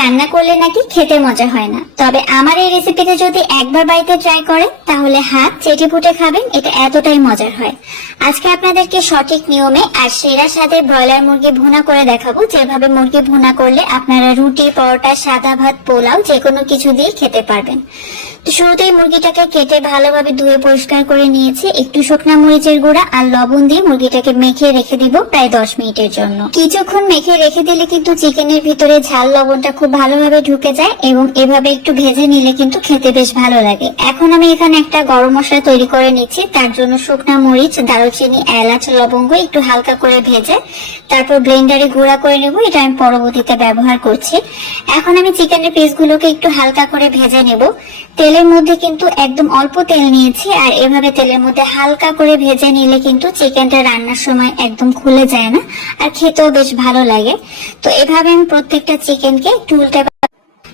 রান্না করলে নাকি খেতে মজা হয় না, তবে আমার এই রেসিপিতে যদি একবার বাড়িতে ট্রাই করেন তাহলে হাত চেটে পুটে খাবেন, এটা এতটাই মজার হয়। আজকে আপনাদেরকে সঠিক নিয়মে আর সেরা স্বাদে ব্রয়লার মুরগি ভুনা করে দেখাবো, যেভাবে মুরগি ভুনা করলে আপনারা রুটি, পরোটা, সাদা ভাত, পোলাও যেকোনো কিছু দিয়ে খেতে পারবেন। তো শুরুতেই মুরগিটাকে কেটে ভালোভাবে ধুয়ে পরিষ্কার করে নিয়েছি। একটু শুকনা মরিচের গুঁড়া আর লবণ দিয়ে মুরগিটাকে মেখে রেখে দিব প্রায় 10 মিনিটের জন্য। কিছুক্ষণ মেখে রেখে দিলে কিন্তু চিকেনের ভিতরে ঝাল লবণটা খুব ভালোভাবে ঢুকে যায় এবং এভাবে একটু ভেজে নিলে কিন্তু খেতে বেশ ভালো লাগে। এখন আমি এখানে একটা গরম মশলা তৈরি করে নিচ্ছি। তার জন্য শুকনা মরিচ, দারুচিনি, এলাচ, লবঙ্গ একটু হালকা করে ভেজে তারপর ব্লেন্ডারে গুঁড়া করে নেব। এটা আমি পরবর্তীতে ব্যবহার করছি। এখন আমি চিকেনের পিসগুলোকে একটু হালকা করে ভেজে নেব। তেলের মধ্যে কিন্তু একদম অল্প তেল নিয়েছি, আর এভাবে তেলের মধ্যে হালকা করে ভেজে নিলে কিন্তু চিকেনটা রান্নার সময় একদম খুলে যায় না, আর খেতেও বেশ ভালো লাগে। তো এভাবে আমি প্রত্যেকটা চিকেনকে একটু উল্টে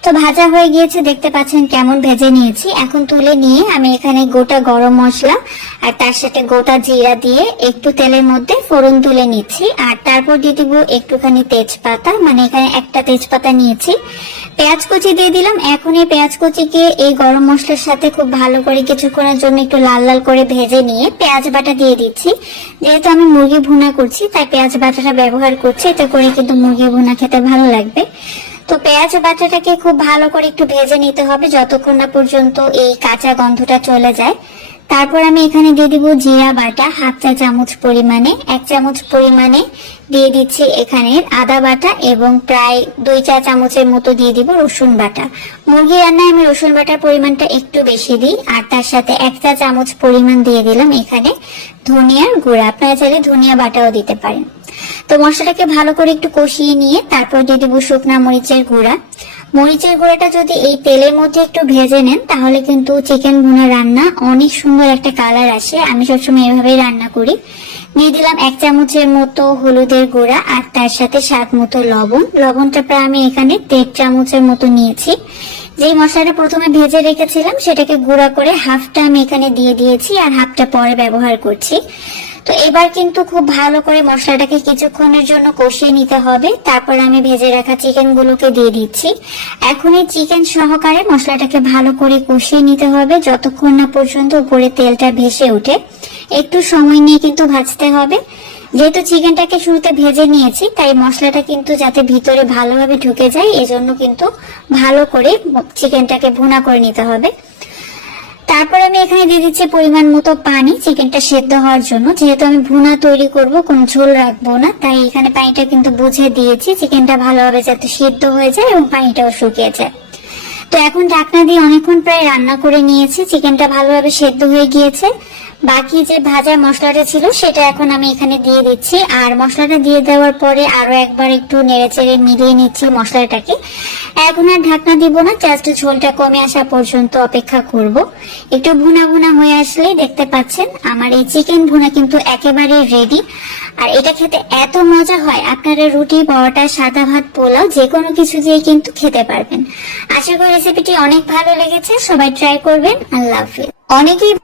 তো ভাজা হয়ে গিয়েছে, দেখতে পাচ্ছেন কেমন ভেজে নিয়েছি। এখন তুলে নিয়ে আমি এখানে গোটা গরম মশলা আর তার সাথে গোটা জিরা দিয়ে একটু তেলের মধ্যে ফোড়ন তুলে নিচ্ছি, আর তারপর দিয়ে দিব একটুখানি তেজপাতা, মানে এখানে একটা তেজপাতা নিয়েছি। পেঁয়াজ কুচি দিয়ে দিলাম। এখন এই পেঁয়াজ কুচিকে এই গরম মশলার সাথে খুব ভালো করে কিছুক্ষণের জন্য একটু লাল লাল করে ভেজে নিয়ে পেঁয়াজ বাটা দিয়ে দিচ্ছি। যেহেতু আমি মুরগি ভুনা করছি তাই পেঁয়াজ বাটাটা ব্যবহার করছি, এতে করে কিন্তু মুরগি ভুনা খেতে ভালো লাগবে। তো পেঁয়াজ বাটাটাকে খুব ভালো করে একটু ভেজে নিতে হবে যতক্ষণ না পর্যন্ত এই কাঁচা গন্ধটা চলে যায়। তারপর আমি এখানে দিয়ে দিব জিরা বাটা হাফ চা চামচ পরিমাণে, 1 চামচ পরিমাণে দিয়ে দিচ্ছি এখানে আদা বাটা, এবং প্রায় 2 চা চামচের মতো দিয়ে দিব রসুন বাটা। মুরগি রান্নায় আমি রসুন বাটার পরিমাণটা একটু বেশি দিই। আর তার সাথে 1 চা চামচ পরিমাণ দিয়ে দিলাম এখানে ধনিয়ার গুঁড়া, আপনারা চাইলে ধনিয়া বাটাও দিতে পারেন। তো মশলাটাকে ভালো করে একটু কষিয়ে নিয়ে তারপর দিয়ে দেবো শুকনা মরিচের গুঁড়া। মরিচের গুঁড়াটা যদি এই তেলের মধ্যে একটু ভেজে নেন তাহলে কিন্তু চিকেন ভুনা রান্না অনেক সুন্দর একটা কালার আসে। আমি সবসময় এভাবেই রান্না করি। দিয়ে দিলাম 1 চামচের মতো হলুদের গুঁড়া, আর তার সাথে স্বাদ মতো লবণ। লবণটা প্রায় আমি এখানে 1.5 চামচের মতো নিয়েছি। যেই মশলাটা প্রথমে ভেজে রেখেছিলাম সেটাকে গুঁড়া করে হাফটা আমি এখানে দিয়ে দিয়েছি, আর হাফটা পরে ব্যবহার করছি। তো এবার কিন্তু খুব ভালো করে মশলাটাকে কিছুক্ষণের জন্য কষিয়ে নিতে হবে। তারপর আমি ভেজে রাখা চিকেন গুলোকে দিয়ে দিচ্ছি। এখন এই চিকেন সহকারে মশলাটাকে ভালো করে কষিয়ে নিতে হবে যতক্ষণ না পর্যন্ত উপরে তেলটা ভেসে ওঠে। একটু সময় নিয়ে কিন্তু ভাজতে হবে। যেহেতু চিকেনটাকে শুরুতে ভেজে নিয়েছি তাই মশলাটা কিন্তু যাতে ভিতরে ভালোভাবে ঢুকে যায়, এজন্য কিন্তু ভালো করে চিকেনটাকে ভুনা করে নিতে হবে। তারপর আমি এখানে দিয়ে দিচ্ছি পরিমাণ মতো পানি চিকেনটা সেদ্ধ হওয়ার জন্য। যেহেতু আমি ভুনা তৈরি করব, কোনো ঝোল রাখবো না, তাই এখানে পানিটা কিন্তু বুঝে দিয়েছি চিকেনটা ভালোভাবে যাতে সেদ্ধ হয়ে যায় এবং পানিটাও শুকিয়ে যায়। তো এখন ঢাকনা দিয়ে অনেকক্ষণ প্রায় রান্না করে নিয়েছি, চিকেনটা ভালোভাবে সেদ্ধ হয়ে গিয়েছে। বাকি যে ভাজা মশলাটা ছিল সেটা এখন আমি এখানে দিয়ে দিচ্ছি, আর মশলাটা দিয়ে দেওয়ার পরে আরো একবার একটু নেড়েচেড়ে মিলিয়ে নিচ্ছি মশলাটাকে। এখন আর ঢাকনা দিব না, জাস্ট ঝোলটা কমে আসা পর্যন্ত অপেক্ষা করব। একটু ভুনা ভুনা হয়ে আসলে দেখতে পাচ্ছেন আমার এই চিকেন ভুনা কিন্তু একেবারে রেডি। আর এটা খেতে এত মজা হয়, আপনারা রুটি, পরোটা, সাদা ভাত, পোলাও যেকোনো কিছু দিয়ে কিন্তু খেতে পারবেন। আশা করি রেসিপিটি অনেক ভালো লেগেছে, সবাই ট্রাই করবেন। আল্লাহ হাফেজ। অনেকেই